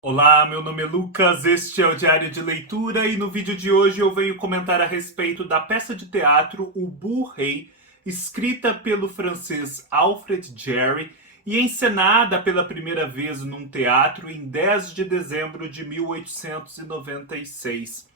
Olá, meu nome é Lucas, este é o Diário de Leitura e no vídeo de hoje eu venho comentar a respeito da peça de teatro O Burro-Rei, escrita pelo francês Alfred Jarry e encenada pela primeira vez num teatro em 10 de dezembro de 1896.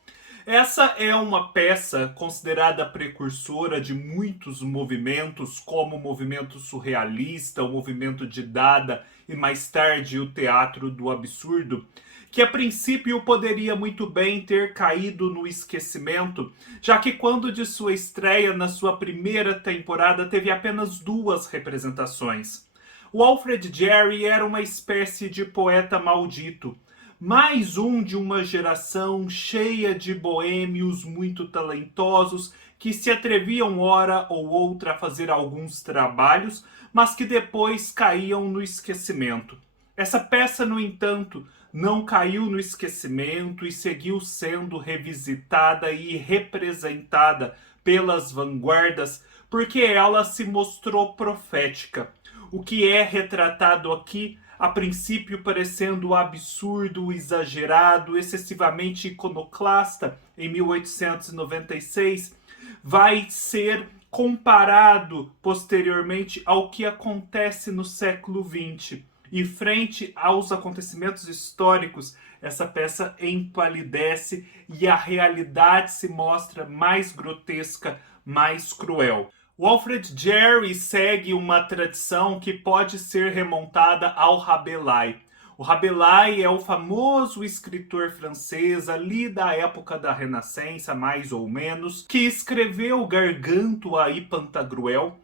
Essa é uma peça considerada precursora de muitos movimentos, como o movimento surrealista, o movimento de Dada e mais tarde o teatro do absurdo, que a princípio poderia muito bem ter caído no esquecimento, já que quando de sua estreia na sua primeira temporada teve apenas duas representações. O Alfred Jarry era uma espécie de poeta maldito, mais um de uma geração cheia de boêmios muito talentosos que se atreviam hora ou outra a fazer alguns trabalhos, mas que depois caíam no esquecimento. Essa peça, no entanto, não caiu no esquecimento e seguiu sendo revisitada e representada pelas vanguardas, porque ela se mostrou profética. O que é retratado aqui, a princípio parecendo absurdo, exagerado, excessivamente iconoclasta em 1896, vai ser comparado posteriormente ao que acontece no século XX. E frente aos acontecimentos históricos, essa peça empalidece e a realidade se mostra mais grotesca, mais cruel. O Alfred Jarry segue uma tradição que pode ser remontada ao Rabelais. O Rabelais é o famoso escritor francês ali da época da Renascença, mais ou menos, que escreveu Gargantua e Pantagruel,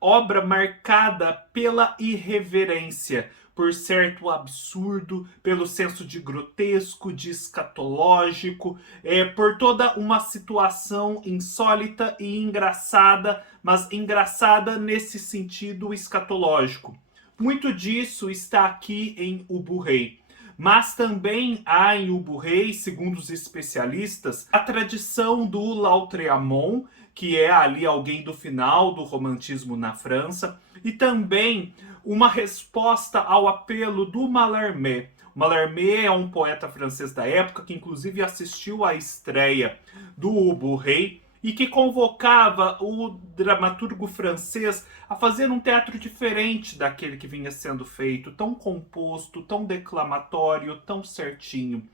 obra marcada pela irreverência, por certo absurdo, pelo senso de grotesco, de escatológico, por toda uma situação insólita e engraçada, mas engraçada nesse sentido escatológico. Muito disso está aqui em O Burro-Rei. Mas também há em O Burro-Rei, segundo os especialistas, a tradição do Lautréamont, que é ali alguém do final do romantismo na França, e também uma resposta ao apelo do Mallarmé. Mallarmé é um poeta francês da época que inclusive assistiu à estreia do O Burro-Rei e que convocava o dramaturgo francês a fazer um teatro diferente daquele que vinha sendo feito, tão composto, tão declamatório, tão certinho.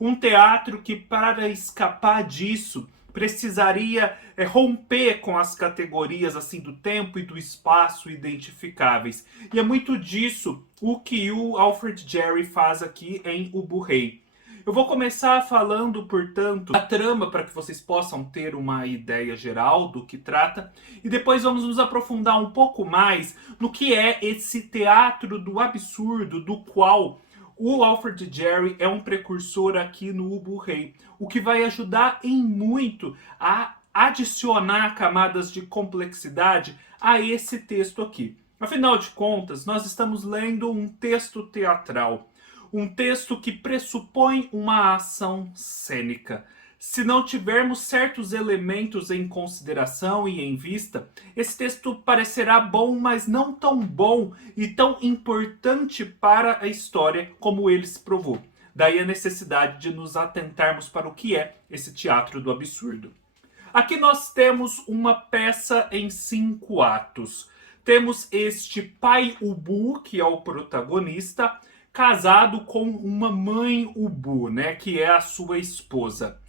Um teatro que, para escapar disso, precisaria romper com as categorias assim do tempo e do espaço identificáveis. E é muito disso o que o Alfred Jarry faz aqui em O Burro-Rei. Eu vou começar falando, portanto, a trama para que vocês possam ter uma ideia geral do que trata, e depois vamos nos aprofundar um pouco mais no que é esse teatro do absurdo, do qual o Alfred Jarry é um precursor aqui no O Burro-Rei, o que vai ajudar em muito a adicionar camadas de complexidade a esse texto aqui. Afinal de contas, nós estamos lendo um texto teatral, um texto que pressupõe uma ação cênica. Se não tivermos certos elementos em consideração e em vista, esse texto parecerá bom, mas não tão bom e tão importante para a história como ele se provou. Daí a necessidade de nos atentarmos para o que é esse teatro do absurdo. Aqui nós temos uma peça em 5 atos. Temos este pai Ubu, que é o protagonista, casado com uma mãe Ubu, né, que é a sua esposa.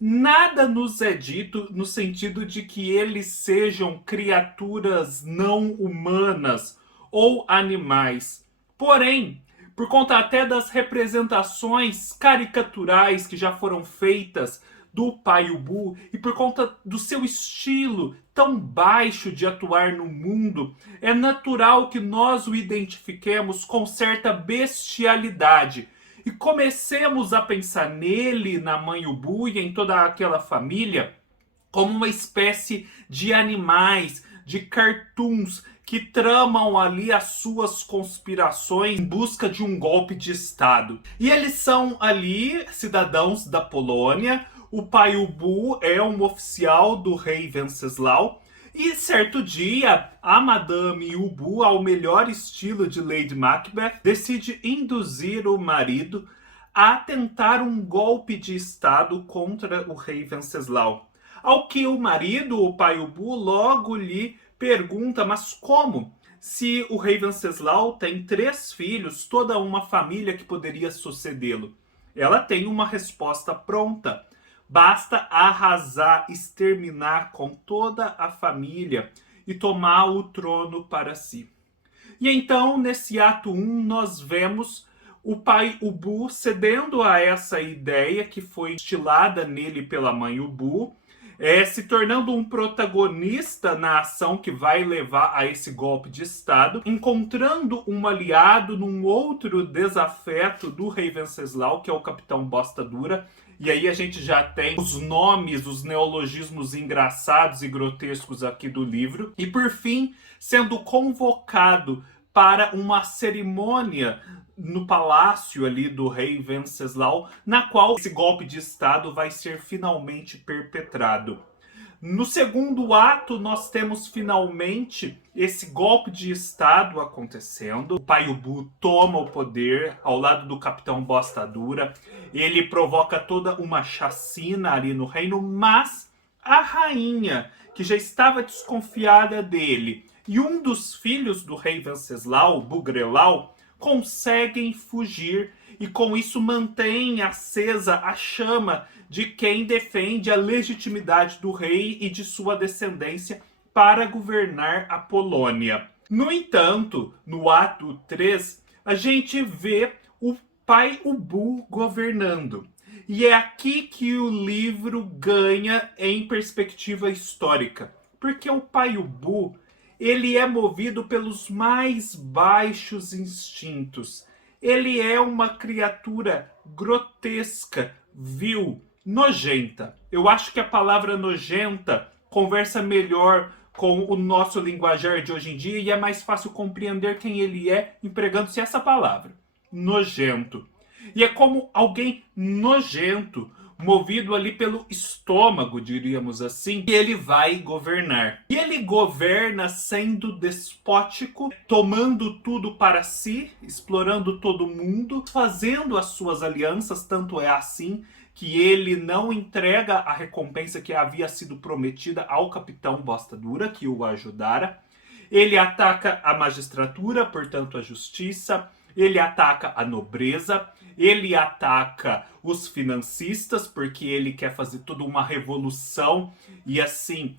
Nada nos é dito no sentido de que eles sejam criaturas não humanas ou animais. Porém, por conta até das representações caricaturais que já foram feitas do pai Ubu e por conta do seu estilo tão baixo de atuar no mundo, é natural que nós o identifiquemos com certa bestialidade e comecemos a pensar nele, na mãe Ubu e em toda aquela família como uma espécie de animais, de cartoons que tramam ali as suas conspirações em busca de um golpe de Estado. E eles são ali cidadãos da Polônia. O pai Ubu é um oficial do rei Venceslau. E certo dia, a Madame Ubu, ao melhor estilo de Lady Macbeth, decide induzir o marido a tentar um golpe de estado contra o rei Venceslau. Ao que o marido, o pai Ubu, logo lhe pergunta: mas como? Se o rei Venceslau tem 3 filhos, toda uma família que poderia sucedê-lo. Ela tem uma resposta pronta. Basta arrasar, exterminar com toda a família e tomar o trono para si. E então, nesse ato 1, nós vemos o pai Ubu cedendo a essa ideia que foi instilada nele pela mãe Ubu, se tornando um protagonista na ação que vai levar a esse golpe de Estado, encontrando um aliado num outro desafeto do rei Venceslau, que é o capitão Bosta Dura. E aí a gente já tem os nomes, os neologismos engraçados e grotescos aqui do livro. E por fim, sendo convocado para uma cerimônia no palácio ali do rei Venceslau, na qual esse golpe de estado vai ser finalmente perpetrado. No segundo ato, nós temos finalmente esse golpe de estado acontecendo. O pai Ubu toma o poder ao lado do capitão Bosta Dura. Ele provoca toda uma chacina ali no reino, mas a rainha, que já estava desconfiada dele, e um dos filhos do rei Venceslau, Bugrelau, conseguem fugir e com isso mantém acesa a chama de quem defende a legitimidade do rei e de sua descendência para governar a Polônia. No entanto, no ato 3, a gente vê o pai Ubu governando. E é aqui que o livro ganha em perspectiva histórica. Porque o pai Ubu, ele é movido pelos mais baixos instintos. Ele é uma criatura grotesca, vil, nojenta. Eu acho que a palavra nojenta conversa melhor com o nosso linguajar de hoje em dia e é mais fácil compreender quem ele é empregando-se essa palavra. Nojento. E é como alguém nojento, movido ali pelo estômago, diríamos assim, que ele vai governar. E ele governa sendo despótico, tomando tudo para si, explorando todo mundo, fazendo as suas alianças, tanto é assim que ele não entrega a recompensa que havia sido prometida ao capitão Bosta Dura, que o ajudara. Ele ataca a magistratura, portanto a justiça, ele ataca a nobreza, ele ataca os financistas, porque ele quer fazer toda uma revolução e assim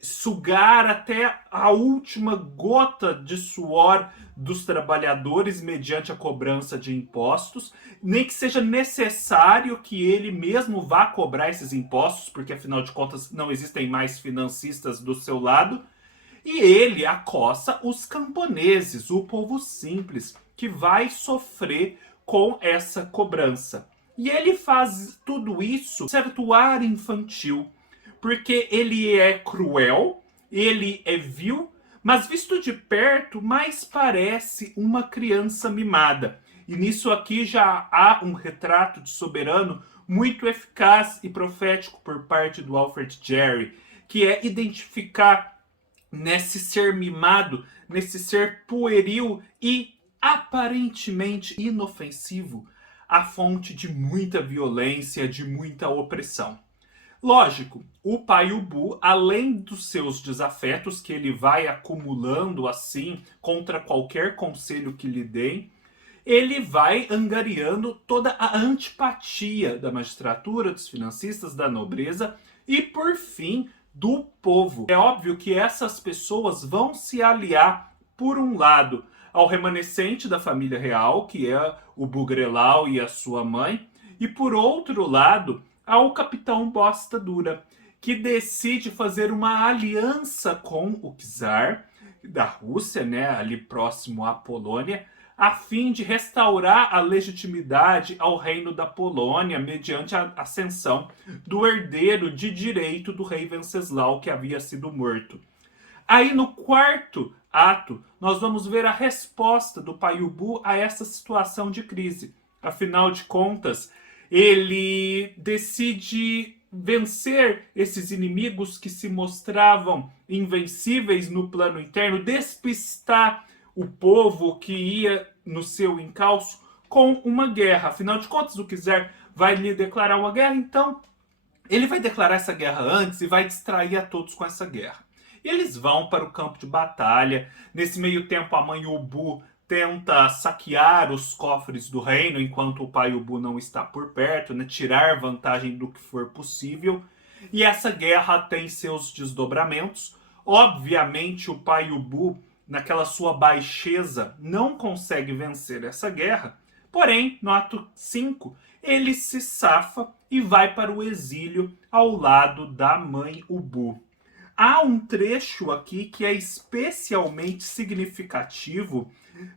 sugar até a última gota de suor dos trabalhadores mediante a cobrança de impostos, nem que seja necessário que ele mesmo vá cobrar esses impostos, porque afinal de contas não existem mais financistas do seu lado. E ele acossa os camponeses, o povo simples, que vai sofrer com essa cobrança. E ele faz tudo isso certo ar infantil, porque ele é cruel, ele é vil, mas visto de perto mais parece uma criança mimada. E nisso aqui já há um retrato de soberano muito eficaz e profético por parte do Alfred Jarry, que é identificar nesse ser mimado, nesse ser pueril e aparentemente inofensivo, a fonte de muita violência, de muita opressão. Lógico, o pai Ubu, além dos seus desafetos que ele vai acumulando assim contra qualquer conselho que lhe deem, ele vai angariando toda a antipatia da magistratura, dos financistas, da nobreza e, por fim, do povo. É óbvio que essas pessoas vão se aliar, por um lado, ao remanescente da família real, que é o Bugrelau e a sua mãe, e por outro lado, ao capitão Bosta Dura, que decide fazer uma aliança com o czar da Rússia, né, ali próximo à Polônia, a fim de restaurar a legitimidade ao reino da Polônia mediante a ascensão do herdeiro de direito do rei Venceslau, que havia sido morto. Aí no quarto ato, nós vamos ver a resposta do pai Ubu a essa situação de crise. Afinal de contas, ele decide vencer esses inimigos que se mostravam invencíveis no plano interno, despistar o povo que ia no seu encalço com uma guerra. Afinal de contas, o czar vai lhe declarar uma guerra, então ele vai declarar essa guerra antes e vai distrair a todos com essa guerra. E eles vão para o campo de batalha. Nesse meio tempo, a mãe Ubu tenta saquear os cofres do reino enquanto o pai Ubu não está por perto, né? Tirar vantagem do que for possível. E essa guerra tem seus desdobramentos. Obviamente, o pai Ubu, naquela sua baixeza, não consegue vencer essa guerra. Porém, no ato 5, ele se safa e vai para o exílio ao lado da mãe Ubu. Há um trecho aqui que é especialmente significativo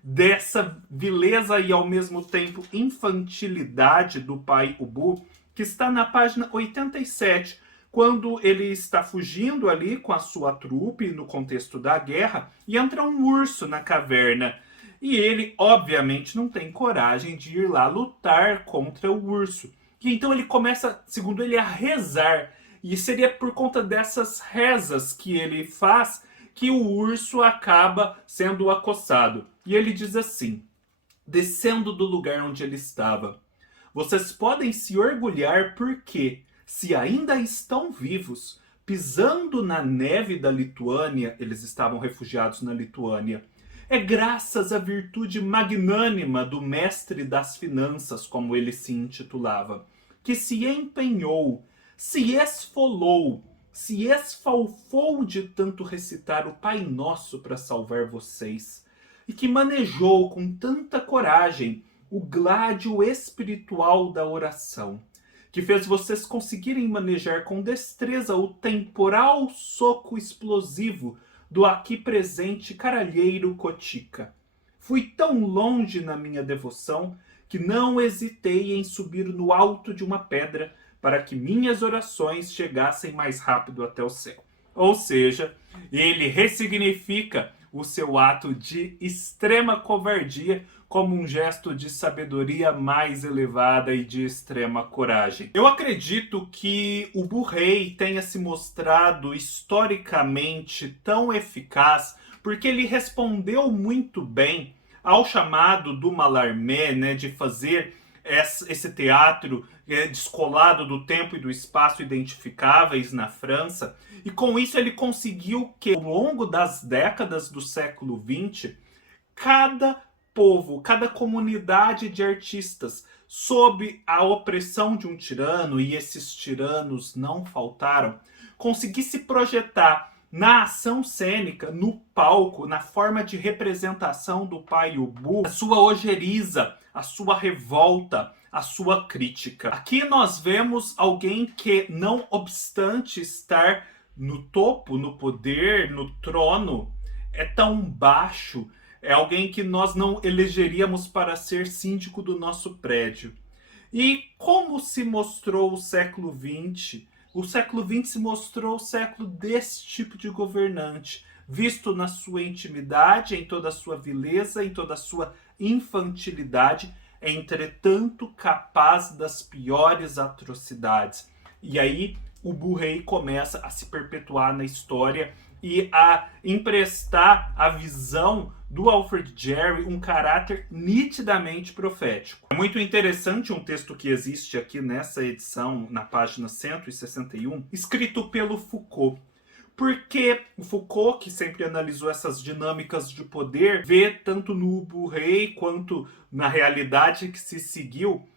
dessa vileza e ao mesmo tempo infantilidade do pai Ubu, que está na página 87, quando ele está fugindo ali com a sua trupe no contexto da guerra e entra um urso na caverna. E ele, obviamente, não tem coragem de ir lá lutar contra o urso. E então ele começa, segundo ele, a rezar. E seria por conta dessas rezas que ele faz que o urso acaba sendo acossado. E ele diz assim, descendo do lugar onde ele estava: vocês podem se orgulhar porque, se ainda estão vivos, pisando na neve da Lituânia, eles estavam refugiados na Lituânia, é graças à virtude magnânima do mestre das finanças, como ele se intitulava, que se empenhou, se esfolou, se esfalfou de tanto recitar o Pai Nosso para salvar vocês, e que manejou com tanta coragem o gládio espiritual da oração, que fez vocês conseguirem manejar com destreza o temporal soco explosivo do aqui presente caralheiro Cotica. Fui tão longe na minha devoção que não hesitei em subir no alto de uma pedra para que minhas orações chegassem mais rápido até o céu. Ou seja, ele ressignifica o seu ato de extrema covardia como um gesto de sabedoria mais elevada e de extrema coragem. Eu acredito que o Ubu-rei tenha se mostrado historicamente tão eficaz porque ele respondeu muito bem ao chamado do Mallarmé, né, de fazer esse teatro descolado do tempo e do espaço identificáveis na França, e com isso ele conseguiu que, ao longo das décadas do século XX, cada povo, cada comunidade de artistas sob a opressão de um tirano, e esses tiranos não faltaram, conseguisse projetar na ação cênica, no palco, na forma de representação do pai Ubu, a sua ojeriza, a sua revolta, a sua crítica. Aqui nós vemos alguém que, não obstante estar no topo, no poder, no trono, é tão baixo, é alguém que nós não elegeríamos para ser síndico do nosso prédio. E como se mostrou o século XX? O século XX se mostrou o século desse tipo de governante, visto na sua intimidade, em toda a sua vileza, em toda a sua infantilidade, entretanto capaz das piores atrocidades. E aí o Ubu-rei começa a se perpetuar na história e a emprestar à visão do Alfred Jarry um caráter nitidamente profético. É muito interessante um texto que existe aqui nessa edição, na página 161, escrito pelo Foucault. Porque o Foucault, que sempre analisou essas dinâmicas de poder, vê tanto no Ubu-rei quanto na realidade que se seguiu,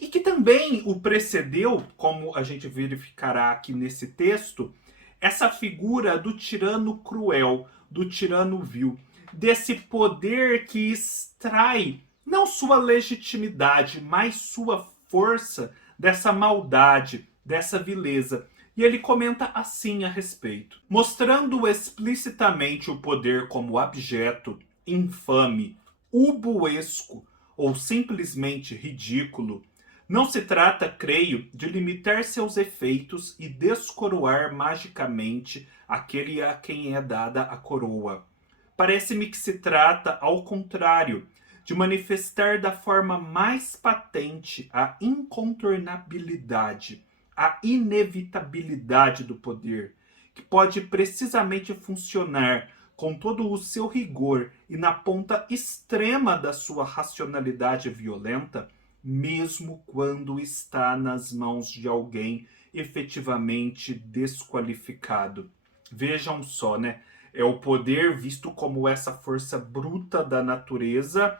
e que também o precedeu, como a gente verificará aqui nesse texto, essa figura do tirano cruel, do tirano vil, desse poder que extrai não sua legitimidade, mas sua força dessa maldade, dessa vileza. E ele comenta assim a respeito: mostrando explicitamente o poder como abjeto, infame, ubuesco ou simplesmente ridículo, não se trata, creio, de limitar seus efeitos e descoroar magicamente aquele a quem é dada a coroa. Parece-me que se trata, ao contrário, de manifestar da forma mais patente a incontornabilidade, a inevitabilidade do poder, que pode precisamente funcionar com todo o seu rigor e na ponta extrema da sua racionalidade violenta, mesmo quando está nas mãos de alguém efetivamente desqualificado. Vejam só, né? É o poder visto como essa força bruta da natureza,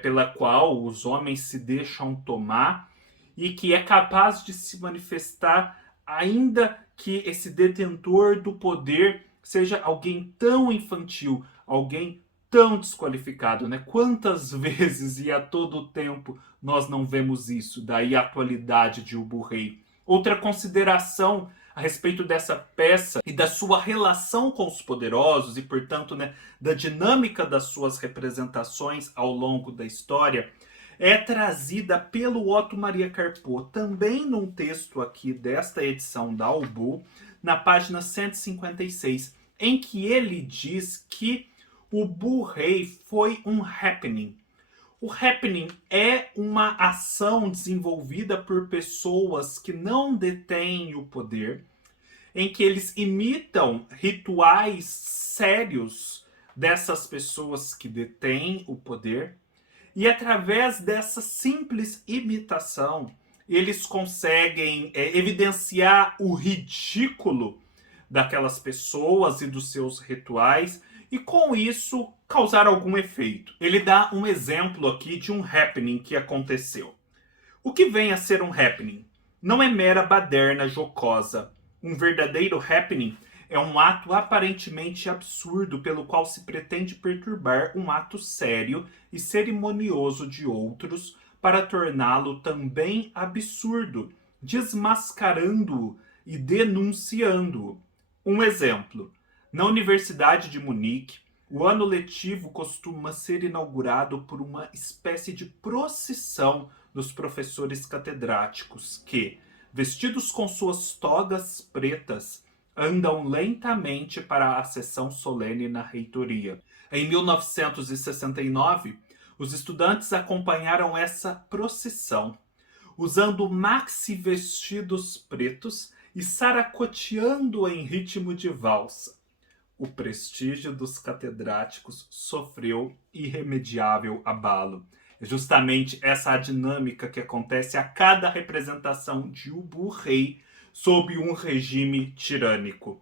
pela qual os homens se deixam tomar e que é capaz de se manifestar ainda que esse detentor do poder seja alguém tão infantil, alguém tão desqualificado, né? Quantas vezes e a todo tempo nós não vemos isso? Daí a atualidade de Ubu Rei. Outra consideração a respeito dessa peça e da sua relação com os poderosos e, portanto, né, da dinâmica das suas representações ao longo da história, é trazida pelo Otto Maria Carpeaux, também num texto aqui desta edição da Ubu, na página 156, em que ele diz que o Ubu Rei foi um happening. O happening é uma ação desenvolvida por pessoas que não detêm o poder, em que eles imitam rituais sérios dessas pessoas que detêm o poder, e através dessa simples imitação, eles conseguem evidenciar o ridículo daquelas pessoas e dos seus rituais e com isso causar algum efeito. Ele dá um exemplo aqui de um happening que aconteceu. O que vem a ser um happening? Não é mera baderna jocosa. Um verdadeiro happening é um ato aparentemente absurdo pelo qual se pretende perturbar um ato sério e cerimonioso de outros para torná-lo também absurdo, desmascarando-o e denunciando-o. Um exemplo. Na Universidade de Munique, o ano letivo costuma ser inaugurado por uma espécie de procissão dos professores catedráticos que, vestidos com suas togas pretas, andam lentamente para a sessão solene na reitoria. Em 1969, os estudantes acompanharam essa procissão, usando maxi vestidos pretos e saracoteando em ritmo de valsa. O prestígio dos catedráticos sofreu irremediável abalo. É justamente essa a dinâmica que acontece a cada representação de Ubu Rei sob um regime tirânico.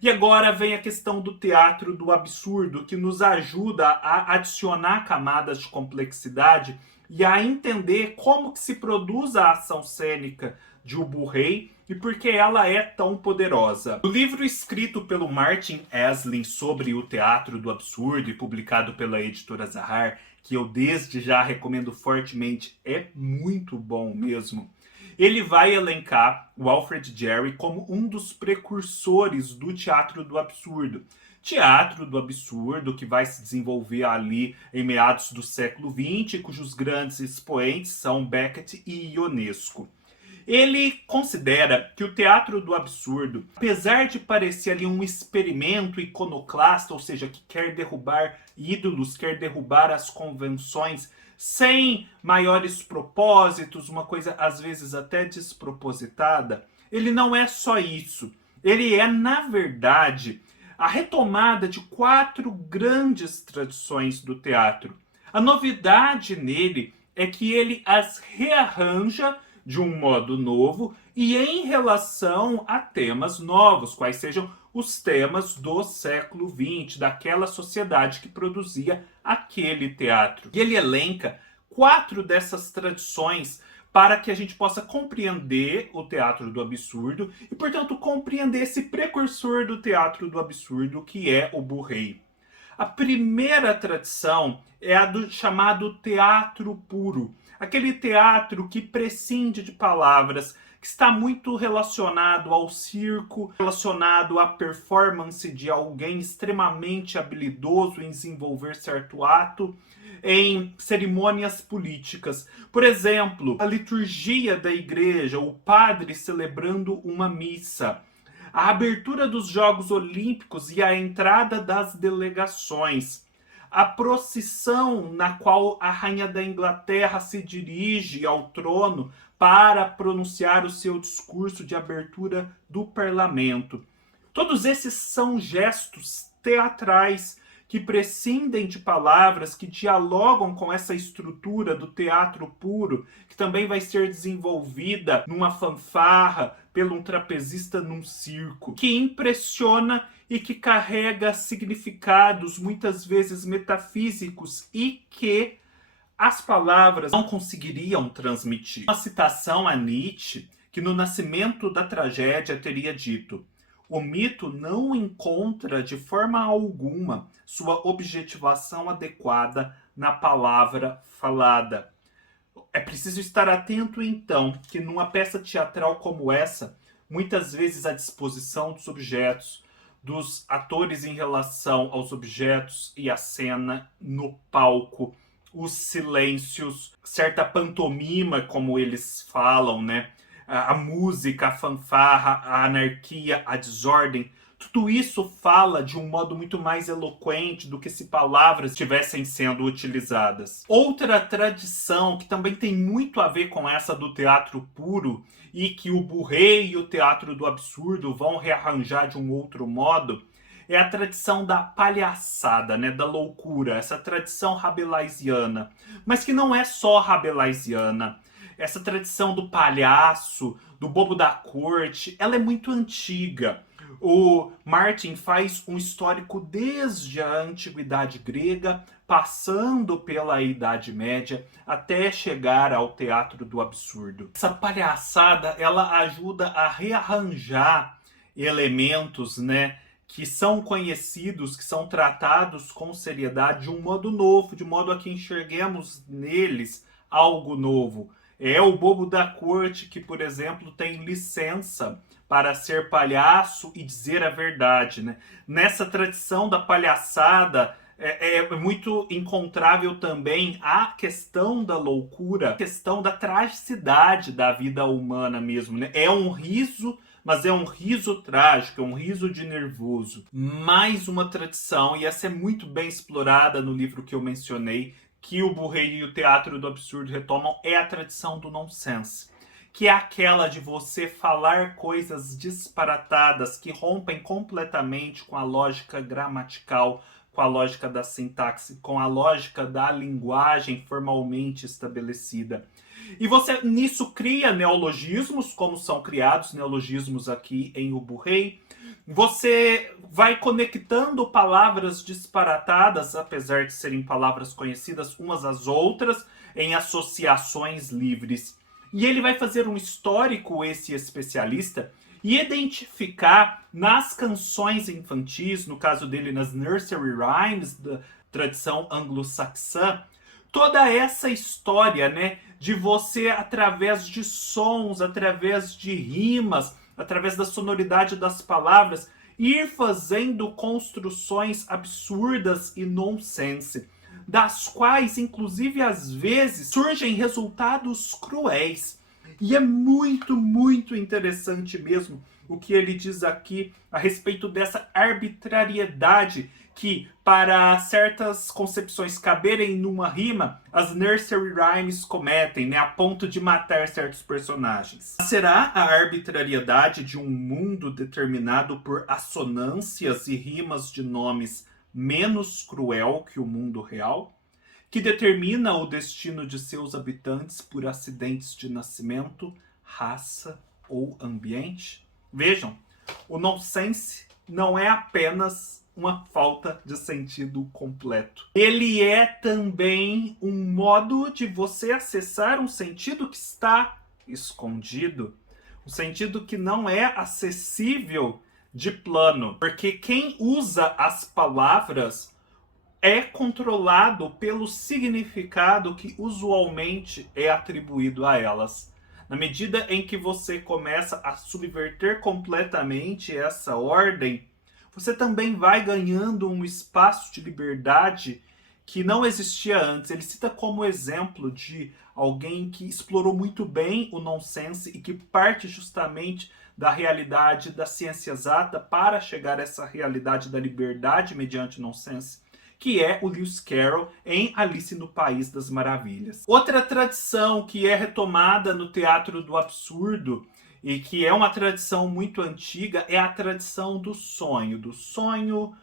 E agora vem a questão do teatro do absurdo, que nos ajuda a adicionar camadas de complexidade e a entender como que se produz a ação cênica de Ubu Rei e por que ela é tão poderosa. O livro escrito pelo Martin Esslin sobre o teatro do absurdo e publicado pela editora Zahar, que eu desde já recomendo fortemente, é muito bom mesmo. Ele vai elencar o Alfred Jarry como um dos precursores do teatro do absurdo. Teatro do absurdo que vai se desenvolver ali em meados do século XX, cujos grandes expoentes são Beckett e Ionesco. Ele considera que o teatro do absurdo, apesar de parecer ali um experimento iconoclasta, ou seja, que quer derrubar ídolos, quer derrubar as convenções, sem maiores propósitos, uma coisa às vezes até despropositada, ele não é só isso. Ele é, na verdade, a retomada de 4 grandes tradições do teatro. A novidade nele é que ele as rearranja de um modo novo e em relação a temas novos, quais sejam os temas do século XX, daquela sociedade que produzia aquele teatro. E ele elenca 4 dessas tradições para que a gente possa compreender o teatro do absurdo e, portanto, compreender esse precursor do teatro do absurdo que é o Ubu Rei. A primeira tradição é a do chamado teatro puro, aquele teatro que prescinde de palavras, que está muito relacionado ao circo, relacionado à performance de alguém extremamente habilidoso em desenvolver certo ato, em cerimônias políticas. Por exemplo, a liturgia da igreja, o padre celebrando uma missa, a abertura dos Jogos Olímpicos e a entrada das delegações, a procissão na qual a rainha da Inglaterra se dirige ao trono para pronunciar o seu discurso de abertura do parlamento. Todos esses são gestos teatrais, que prescindem de palavras, que dialogam com essa estrutura do teatro puro, que também vai ser desenvolvida numa fanfarra, pelo um trapezista num circo, que impressiona e que carrega significados muitas vezes metafísicos e que as palavras não conseguiriam transmitir. Uma citação a Nietzsche, que no Nascimento da Tragédia teria dito: o mito não encontra de forma alguma sua objetivação adequada na palavra falada. É preciso estar atento, então, que numa peça teatral como essa, muitas vezes a disposição dos objetos, dos atores em relação aos objetos e à cena no palco, os silêncios, certa pantomima, como eles falam, né? A música, a fanfarra, a anarquia, a desordem, tudo isso fala de um modo muito mais eloquente do que se palavras estivessem sendo utilizadas. Outra tradição que também tem muito a ver com essa do teatro puro e que o Bourret e o teatro do absurdo vão rearranjar de um outro modo é a tradição da palhaçada, né, da loucura, essa tradição rabelaisiana, mas que não é só rabelaisiana. Essa tradição do palhaço, do bobo da corte, ela é muito antiga. O Martin faz um histórico desde a antiguidade grega, passando pela Idade Média, até chegar ao teatro do absurdo. Essa palhaçada, ela ajuda a rearranjar elementos, né, que são conhecidos, que são tratados com seriedade de um modo novo, de modo a que enxerguemos neles algo novo. É o bobo da corte que, por exemplo, tem licença para ser palhaço e dizer a verdade, né? Nessa tradição da palhaçada é muito encontrável também a questão da loucura, a questão da tragicidade da vida humana mesmo, né? É um riso, mas é um riso trágico, é um riso de nervoso. Mais uma tradição, e essa é muito bem explorada no livro que eu mencionei, que o Bourret e o teatro do absurdo retomam, é a tradição do nonsense, que é aquela de você falar coisas disparatadas que rompem completamente com a lógica gramatical, com a lógica da sintaxe, com a lógica da linguagem formalmente estabelecida. E você nisso cria neologismos, como são criados neologismos aqui em O Bourret. Você vai conectando palavras disparatadas, apesar de serem palavras conhecidas umas às outras, em associações livres. E ele vai fazer um histórico, esse especialista, e identificar nas canções infantis, no caso dele nas nursery rhymes da tradição anglo-saxã, toda essa história, né, de você, através de sons, através de rimas, através da sonoridade das palavras, ir fazendo construções absurdas e nonsense, das quais, inclusive, às vezes, surgem resultados cruéis. E é muito, muito interessante mesmo o que ele diz aqui a respeito dessa arbitrariedade que, para certas concepções caberem numa rima, as nursery rhymes cometem, né, a ponto de matar certos personagens. Será a arbitrariedade de um mundo determinado por assonâncias e rimas de nomes menos cruel que o mundo real, que determina o destino de seus habitantes por acidentes de nascimento, raça ou ambiente? Vejam, o nonsense não é apenas uma falta de sentido completo. Ele é também um modo de você acessar um sentido que está escondido, um sentido que não é acessível de plano, porque quem usa as palavras é controlado pelo significado que usualmente é atribuído a elas. Na medida em que você começa a subverter completamente essa ordem, você também vai ganhando um espaço de liberdade que não existia antes. Ele cita como exemplo de alguém que explorou muito bem o nonsense e que parte justamente da realidade da ciência exata para chegar a essa realidade da liberdade mediante nonsense, que é o Lewis Carroll em Alice no País das Maravilhas. Outra tradição que é retomada no teatro do absurdo e que é uma tradição muito antiga é a tradição do sonho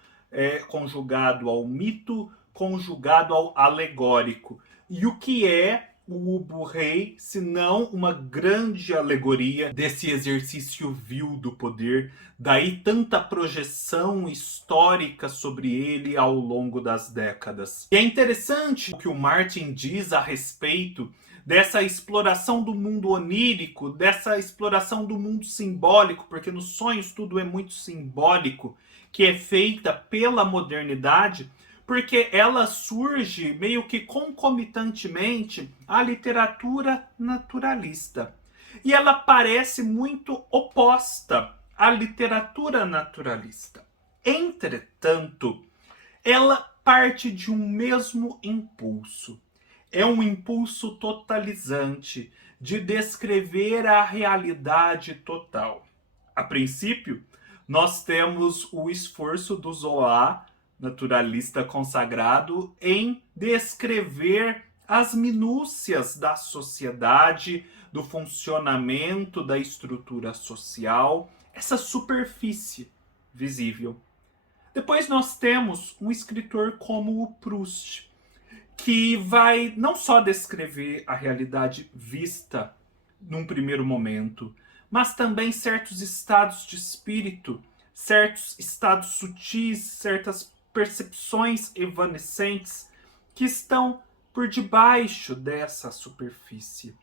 conjugado ao mito, conjugado ao alegórico. E o que é o Ubu-Rei, se não uma grande alegoria desse exercício vil do poder, daí tanta projeção histórica sobre ele ao longo das décadas. E é interessante o que o Martin diz a respeito dessa exploração do mundo onírico, dessa exploração do mundo simbólico, porque nos sonhos tudo é muito simbólico, que é feita pela modernidade, porque ela surge meio que concomitantemente à literatura naturalista. E ela parece muito oposta à literatura naturalista. Entretanto, ela parte de um mesmo impulso. É um impulso totalizante de descrever a realidade total. A princípio, nós temos o esforço do Zohar, naturalista consagrado, em descrever as minúcias da sociedade, do funcionamento da estrutura social, essa superfície visível. Depois nós temos um escritor como o Proust, que vai não só descrever a realidade vista num primeiro momento, mas também certos estados de espírito, certos estados sutis, certas percepções evanescentes que estão por debaixo dessa superfície.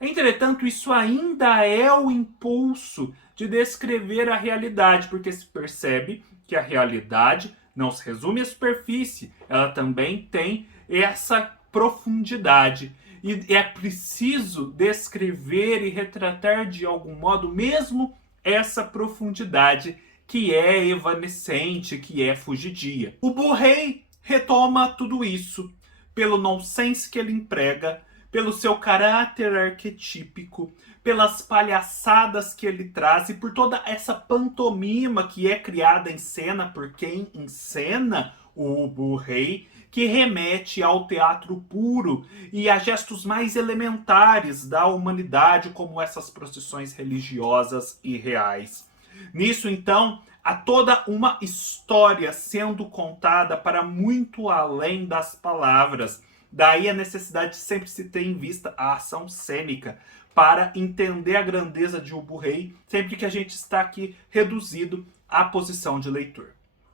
Entretanto, isso ainda é o impulso de descrever a realidade, porque se percebe que a realidade não se resume à superfície, ela também tem essa profundidade. E é preciso descrever e retratar de algum modo mesmo essa profundidade que é evanescente, que é fugidia. O Ubu-Rei retoma tudo isso pelo nonsense que ele emprega, pelo seu caráter arquetípico, pelas palhaçadas que ele traz e por toda essa pantomima que é criada em cena por quem encena o Ubu-Rei, que remete ao teatro puro e a gestos mais elementares da humanidade, como essas procissões religiosas e reais. Nisso, então, há toda uma história sendo contada para muito além das palavras. Daí a necessidade de sempre se ter em vista a ação cênica para entender a grandeza de Ubu-Rei, sempre que a gente está aqui reduzido à posição de leitor.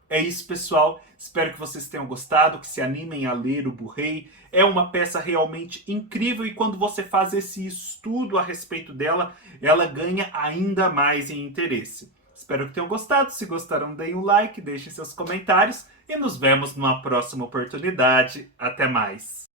É isso, pessoal. Espero que vocês tenham gostado, que se animem a ler Ubu-Rei. É uma peça realmente incrível e quando você faz esse estudo a respeito dela, ela ganha ainda mais em interesse. Espero que tenham gostado. Se gostaram, deem um like, deixem seus comentários e nos vemos numa próxima oportunidade. Até mais!